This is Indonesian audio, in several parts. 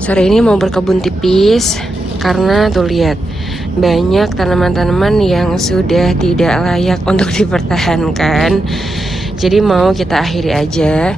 Sore ini mau berkebun tipis karena tuh lihat banyak tanaman-tanaman yang sudah tidak layak untuk dipertahankan. Jadi mau kita akhiri aja.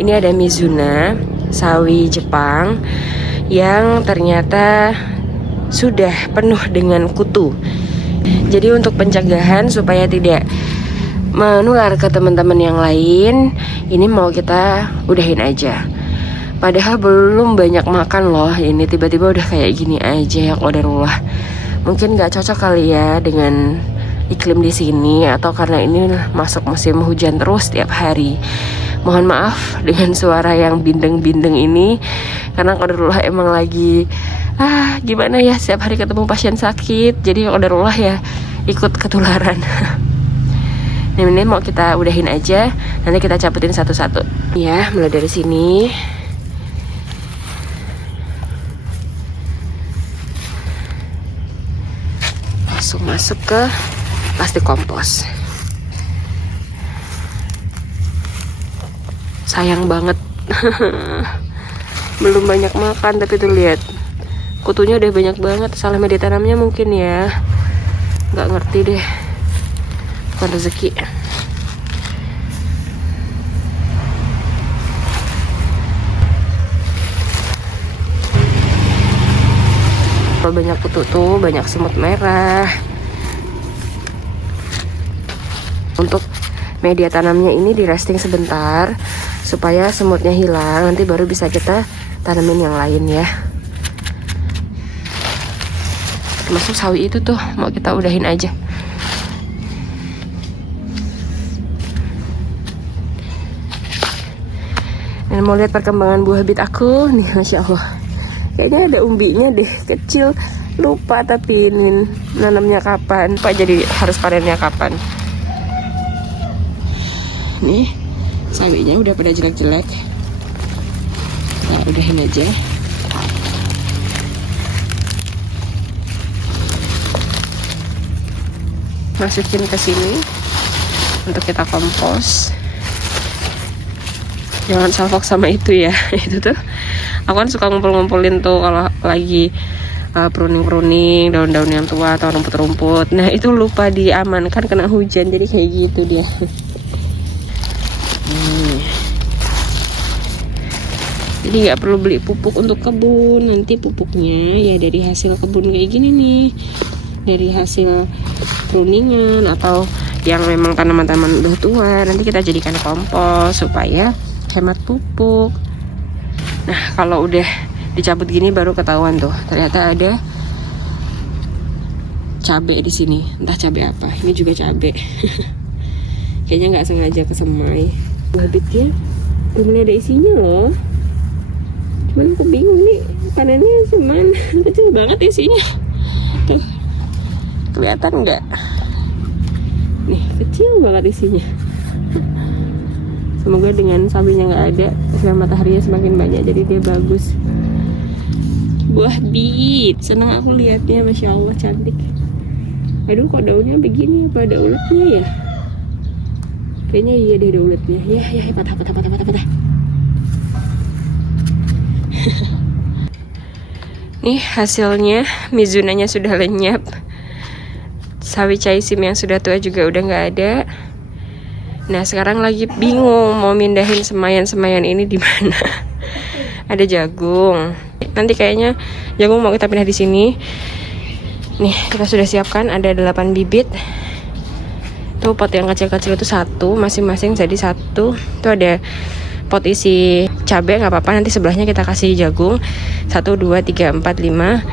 Ini ada Mizuna, sawi Jepang yang ternyata sudah penuh dengan kutu. Jadi untuk pencegahan supaya tidak menular ke teman-teman yang lain, ini mau kita udahin aja. Padahal belum banyak makan loh, ini tiba-tiba udah kayak gini aja ya qadarullah. Mungkin nggak cocok kali ya dengan iklim di sini, atau karena ini masuk musim hujan terus tiap hari. Mohon maaf dengan suara yang bindeng-bindeng ini, karena qadarullah emang lagi gimana ya, setiap hari ketemu pasien sakit, jadi qadarullah ya ikut ketularan. Nah, ini mau kita udahin aja, nanti kita cabutin satu-satu ya, mulai dari sini. Langsung masuk ke plastik kompos. Sayang banget belum banyak makan, tapi tuh lihat kutunya udah banyak banget. Salah media tanamnya mungkin ya, nggak ngerti deh, bukan rezeki. Kalau banyak kutu tuh banyak semut merah. Untuk media tanamnya ini di resting sebentar supaya semutnya hilang, nanti baru bisa kita tanamin yang lain ya. Termasuk sawi itu tuh mau kita udahin aja. Dan mau lihat perkembangan buah bit aku nih, masya Allah. Kayaknya ada umbinya deh, kecil. Lupa tapi ini nanamnya kapan, Pak, jadi harus panennya kapan. Nih, sawinya udah pada jelek-jelek. Nah, udahin aja. Masukin ke sini untuk kita kompos. Jangan salfok sama itu ya. Itu tuh aku kan suka ngumpul-ngumpulin tuh kalau lagi pruning-pruning daun-daun yang tua atau rumput-rumput. Nah, itu lupa diamankan kena hujan, jadi kayak gitu dia. Jadi nggak perlu beli pupuk untuk kebun. Nanti pupuknya ya dari hasil kebun kayak gini nih, dari hasil pruningan atau yang memang tanaman-tanaman udah tua, nanti kita jadikan kompos supaya hemat pupuk. Nah, kalau udah dicabut gini baru ketahuan tuh, ternyata ada cabai di sini. Entah cabai apa. Ini juga cabai. Kayaknya nggak sengaja kesemai. Habitnya belum ada isinya loh. Cuman aku bingung nih, panennya cuman kecil banget isinya. Tuh, kelihatan nggak? Nih, kecil banget isinya. Semoga dengan sawinya nggak ada, sinar mataharinya semakin banyak, jadi dia bagus. Buah bit, senang aku lihatnya, masya Allah cantik. Aduh, kok daunnya begini? Apa ada uletnya ya? Kayaknya iya deh ada uletnya. Ya, patah. Nih hasilnya, Mizunanya sudah lenyap. Sawi caisim yang sudah tua juga udah nggak ada. Nah, sekarang lagi bingung mau mindahin semayan-semayan ini di mana. Ada jagung. Nanti kayaknya jagung mau kita pindah di sini. Nih, kita sudah siapkan ada 8 bibit. Tuh pot yang kecil-kecil itu 1, masing-masing jadi 1. Tuh ada pot isi cabai, nggak apa-apa, nanti sebelahnya kita kasih jagung. 1, 2, 3, 4, 5,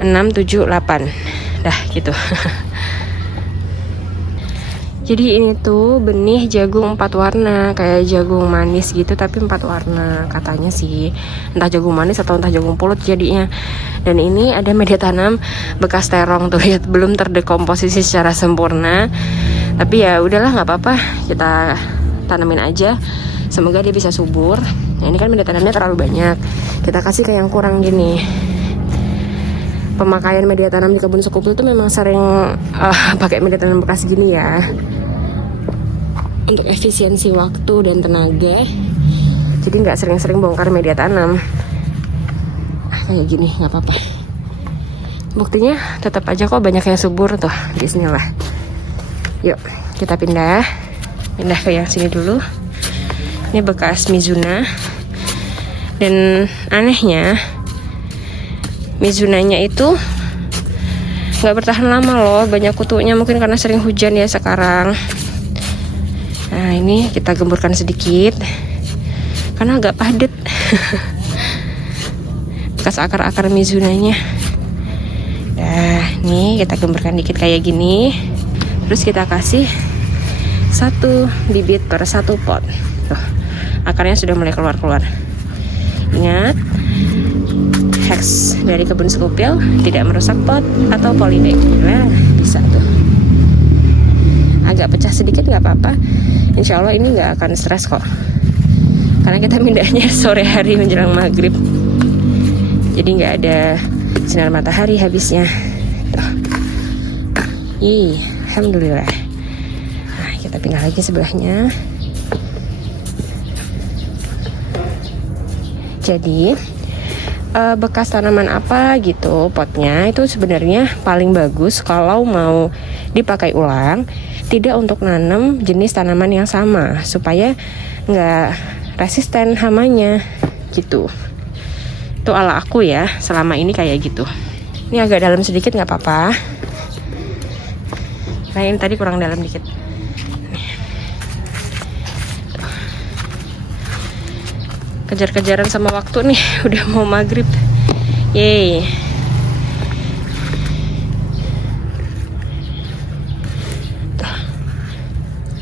6, 7, 8. Dah gitu. Jadi ini tuh benih jagung 4 warna, kayak jagung manis gitu tapi 4 warna katanya sih. Entah jagung manis atau entah jagung pulut jadinya. Dan ini ada media tanam bekas terong tuh, lihat belum terdekomposisi secara sempurna. Tapi ya udahlah, nggak apa-apa, kita tanamin aja. Semoga dia bisa subur. Nah, ini kan media tanamnya terlalu banyak, kita kasih ke yang kurang gini. Pemakaian media tanam di kebun sekupu itu memang sering pakai media tanam bekas gini ya, untuk efisiensi waktu dan tenaga. Jadi nggak sering-sering bongkar media tanam. kayak gini, nggak apa-apa. Buktinya tetap aja kok banyak yang subur tuh. Bismillah. Yuk kita pindah ke yang sini dulu. Ini bekas Mizuna. Dan anehnya Mizunanya itu nggak bertahan lama loh, banyak kutunya, mungkin karena sering hujan ya sekarang. Nah ini kita gemburkan sedikit karena agak padat. Bekas akar-akar Mizunanya. Nah nih kita gemburkan dikit kayak gini. Terus kita kasih 1 bibit per 1 pot. Tuh, akarnya sudah mulai keluar-keluar. Ingat, hex dari kebun Skupil tidak merusak pot atau polybag. Nah, bisa tuh. Agak pecah sedikit nggak apa-apa. Insya Allah ini nggak akan stres kok. Karena kita pindahnya sore hari menjelang maghrib. Jadi nggak ada sinar matahari habisnya. Tuh. Alhamdulillah. Nah, kita pindah lagi sebelahnya. Jadi bekas tanaman apa gitu potnya itu sebenarnya paling bagus kalau mau dipakai ulang, tidak untuk nanam jenis tanaman yang sama supaya nggak resisten hamanya gitu. Itu ala aku ya, selama ini kayak gitu. Ini agak dalam sedikit nggak apa-apa. Nah ini tadi kurang dalam dikit. Kejar-kejaran sama waktu nih, udah mau maghrib. Yeay.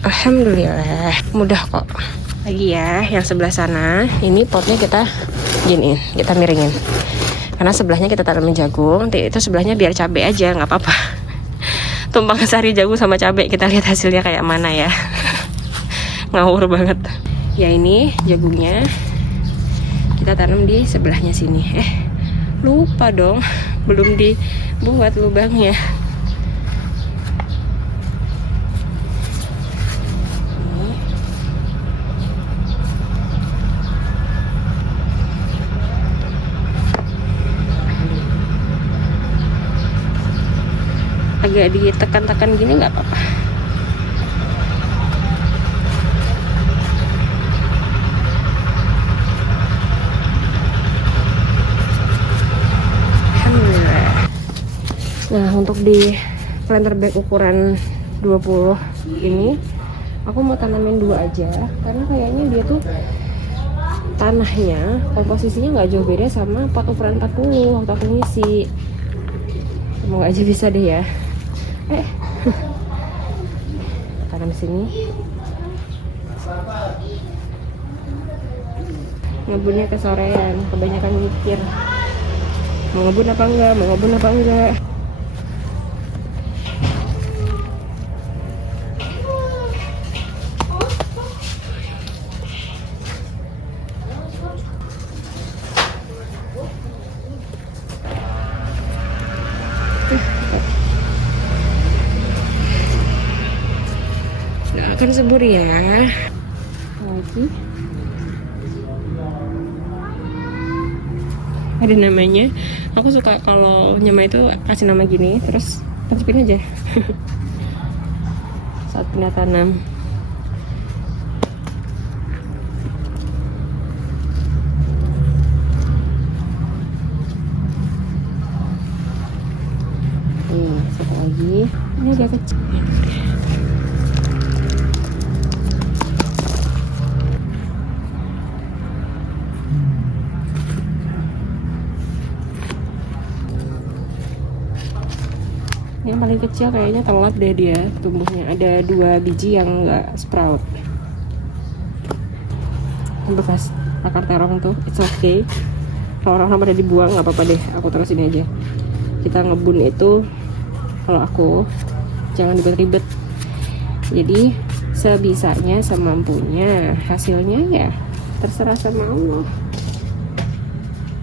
Alhamdulillah, mudah kok. Lagi ya, yang sebelah sana, ini potnya kita giniin, kita miringin. Karena sebelahnya kita tanamin jagung, itu sebelahnya biar cabai aja, nggak apa-apa. Tumpang sari jagung sama cabai, kita lihat hasilnya kayak mana ya. Ngawur banget. Ya ini jagungnya kita tanam di sebelahnya sini. Lupa dong, belum dibuat lubangnya. Agak ditekan-tekan gini nggak apa-apa. Nah untuk di planter bag ukuran 20 ini aku mau tanamin 2 aja karena kayaknya dia tuh tanahnya komposisinya nggak jauh beda sama pot ukuran 40 waktu aku ngisi. Semoga aja bisa deh ya. Tanam sini. Ngebunnya kesorean, kebanyakan mikir mau ngebun apa enggak. Nggak akan subur ya. Lagi ada namanya. Aku suka kalau nyama itu kasih nama gini, terus tancapin aja saat pindah tanam. Satu lagi. Ini agak kecil. Yang paling kecil kayaknya telat deh dia tumbuhnya. Ada 2 biji yang nggak sprout. Bekas akar terong tuh, it's okay. Kalau orang pada dibuang nggak apa-apa deh. Aku terus ini aja. Kita ngebun itu, kalau aku jangan ribet-ribet. Jadi sebisanya, semampunya. Hasilnya ya terserah sama Allah.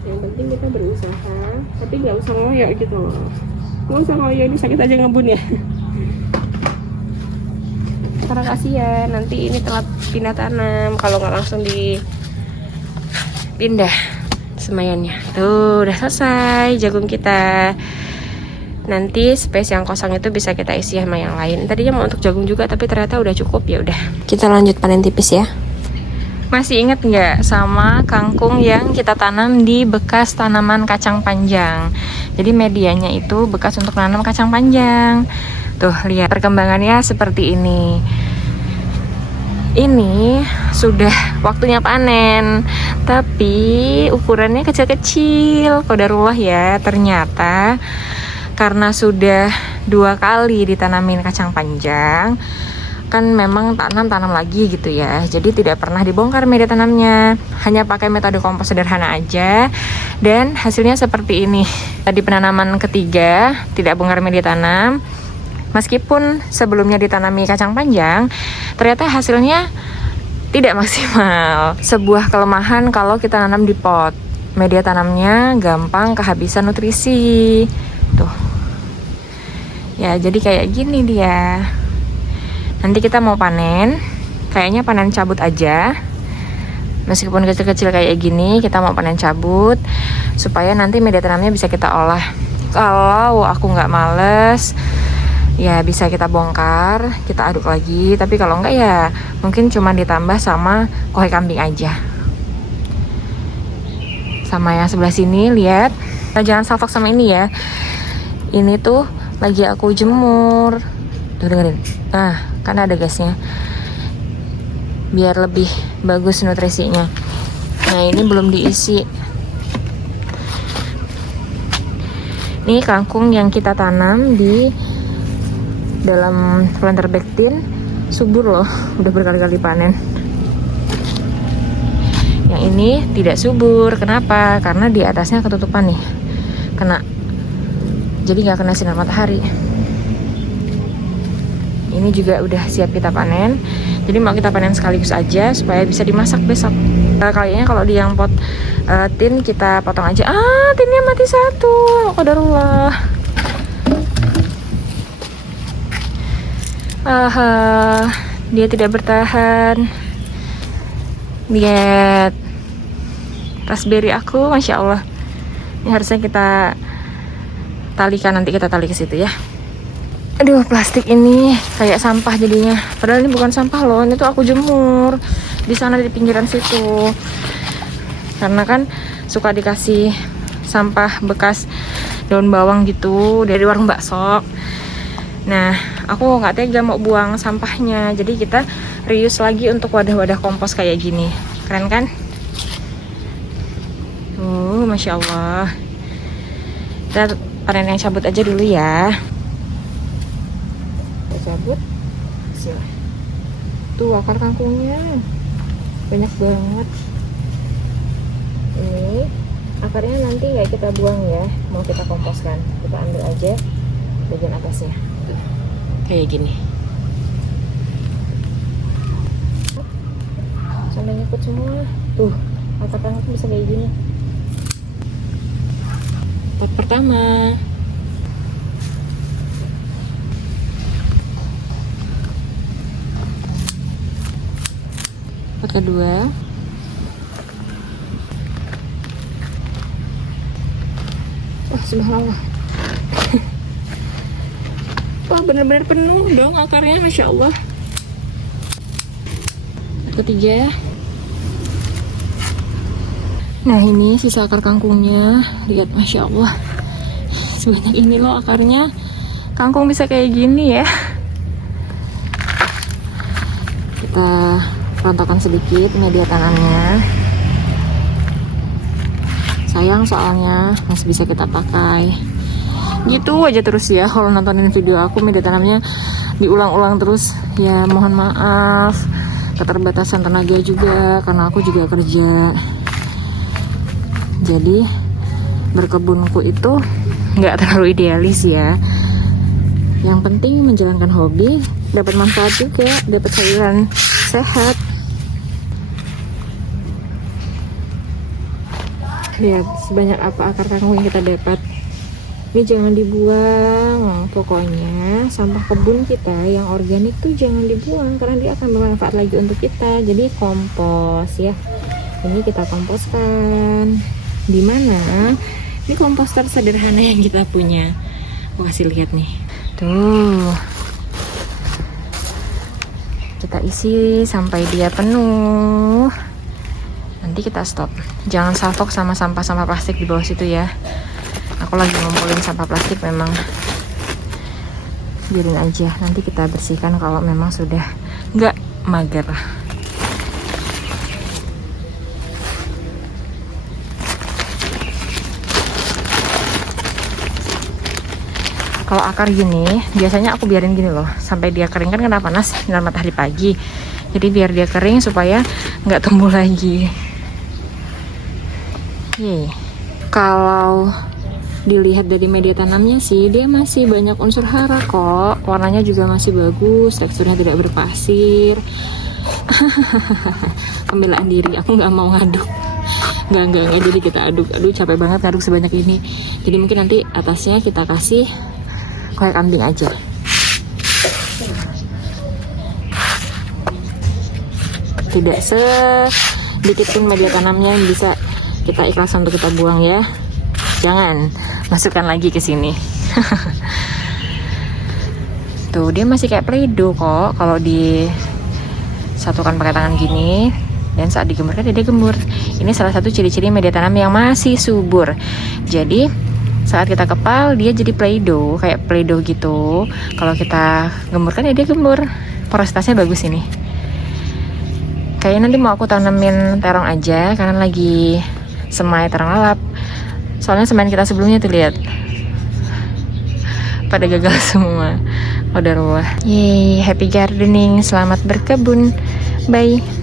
Yang penting kita berusaha, tapi nggak usah ngoyo gitu loh. Nggak usah ngoyo, ini sakit aja ngebun ya. Karena kasihan nanti ini telat pindah tanam kalau nggak langsung dipindah semayannya. Tuh udah selesai jagung kita. Nanti space yang kosong itu bisa kita isi sama yang lain. Tadinya mau untuk jagung juga tapi ternyata udah cukup, ya udah. Kita lanjut panen tipis ya. Masih inget nggak sama kangkung yang kita tanam di bekas tanaman kacang panjang? Jadi medianya itu bekas untuk nanam kacang panjang. Tuh lihat perkembangannya seperti ini. Ini sudah waktunya panen, tapi ukurannya kecil-kecil. Qadarullah ya, ternyata karena sudah 2 kali ditanamin kacang panjang, kan memang tanam lagi gitu ya. Jadi tidak pernah dibongkar media tanamnya, hanya pakai metode kompos sederhana aja, dan hasilnya seperti ini. Tadi penanaman ketiga tidak bongkar media tanam. Meskipun sebelumnya ditanami kacang panjang, ternyata hasilnya tidak maksimal. Sebuah kelemahan kalau kita nanam di pot. Media tanamnya gampang kehabisan nutrisi. Tuh. Ya, jadi kayak gini dia. Nanti kita mau panen, kayaknya panen cabut aja. Meskipun kecil-kecil kayak gini, kita mau panen cabut supaya nanti media tanamnya bisa kita olah. Kalau aku nggak males, ya bisa kita bongkar, kita aduk lagi. Tapi kalau enggak ya mungkin cuma ditambah sama kohe kambing aja. Sama yang sebelah sini, lihat. Nah, jangan salfok sama ini ya. Ini tuh lagi aku jemur. Tuh dengerin. Nah, kan ada gasnya. Biar lebih bagus nutrisinya. Nah, ini belum diisi. Ini kangkung yang kita tanam di dalam planter bag tin, subur loh, udah berkali-kali panen. Yang ini tidak subur, kenapa? Karena di atasnya ketutupan nih, jadi nggak kena sinar matahari. Ini juga udah siap kita panen, jadi mau kita panen sekaligus aja supaya bisa dimasak besok. Kayaknya kalau di yang pot tin kita potong aja. Tinnya mati satu, qadarullah. Dia tidak bertahan. Lihat raspberry aku, masya Allah. Ini harusnya kita talikan, nanti kita tali ke situ ya. Aduh, plastik ini kayak sampah jadinya. Padahal ini bukan sampah loh, ini tuh aku jemur di sana di pinggiran situ. Karena kan suka dikasih sampah bekas daun bawang gitu dari warung bakso. Nah, aku nggak tega mau buang sampahnya, jadi kita reuse lagi untuk wadah-wadah kompos kayak gini. Keren kan? Masya Allah. Kita panen yang cabut aja dulu ya. Kita cabut. Bismillah. Tuh akar kangkungnya banyak banget. Ini akarnya nanti nggak kita buang ya, mau kita komposkan. Kita ambil aja bagian atasnya. Kayak gini. Sampai nyangkut semua. Tuh, akar kangkung bisa kayak gini. Pot pertama. Pot kedua. Wah, subhanallah. Wah, benar-benar penuh dong akarnya, masya Allah. Ketiga. Nah, ini sisa akar kangkungnya. Lihat, masya Allah. Sebanyak ini loh akarnya. Kangkung bisa kayak gini ya. Kita rontokan sedikit media tanamnya. Sayang soalnya masih bisa kita pakai. Gitu aja terus ya kalau nontonin video aku, media tanamnya diulang-ulang terus. Ya mohon maaf, keterbatasan tenaga juga karena aku juga kerja. Jadi berkebunku itu nggak terlalu idealis ya. Yang penting menjalankan hobi, dapat manfaat juga, dapat sayuran sehat. Lihat sebanyak apa akar kangkung yang kita dapat. Ini jangan dibuang, pokoknya sampah kebun kita yang organik tuh jangan dibuang karena dia akan bermanfaat lagi untuk kita. Jadi kompos ya, ini kita komposkan. Dimana ini komposter sederhana yang kita punya. Aku kasih lihat nih. Tuh. Kita isi sampai dia penuh. Nanti kita stop. Jangan salfok sama sampah-sampah plastik di bawah situ ya. Aku lagi ngumpulin sampah plastik, memang biarin aja. Nanti kita bersihkan kalau memang sudah nggak mager. Kalau akar gini, biasanya aku biarin gini loh, sampai dia kering, kan kena panas sinar matahari pagi. Jadi biar dia kering supaya nggak tumbuh lagi. Kalau dilihat dari media tanamnya sih, dia masih banyak unsur hara kok. Warnanya juga masih bagus, teksturnya tidak berpasir. Pembelaan diri, aku nggak mau ngaduk. Nggak, jadi kita aduk. Aduh, capek banget ngaduk sebanyak ini. Jadi mungkin nanti atasnya kita kasih kayak kambing aja. Tidak sedikit pun media tanamnya yang bisa kita ikhlaskan untuk kita buang ya. Jangan masukkan lagi ke sini. Tuh, dia masih kayak Play-Doh kok kalau disatukan pakai tangan gini. Dan saat digemburkan dia gemur. Ini salah satu ciri-ciri media tanam yang masih subur. Jadi saat kita kepal dia jadi Play-Doh, kayak Play-Doh gitu. Kalau kita gemburkan ya dia gemur. Porositasnya bagus ini. Kayaknya nanti mau aku tanemin terong aja, karena lagi semai terong lalap. Soalnya semen kita sebelumnya tuh lihat pada gagal semua. Udah ruah. Yeay, happy gardening, selamat berkebun. Bye.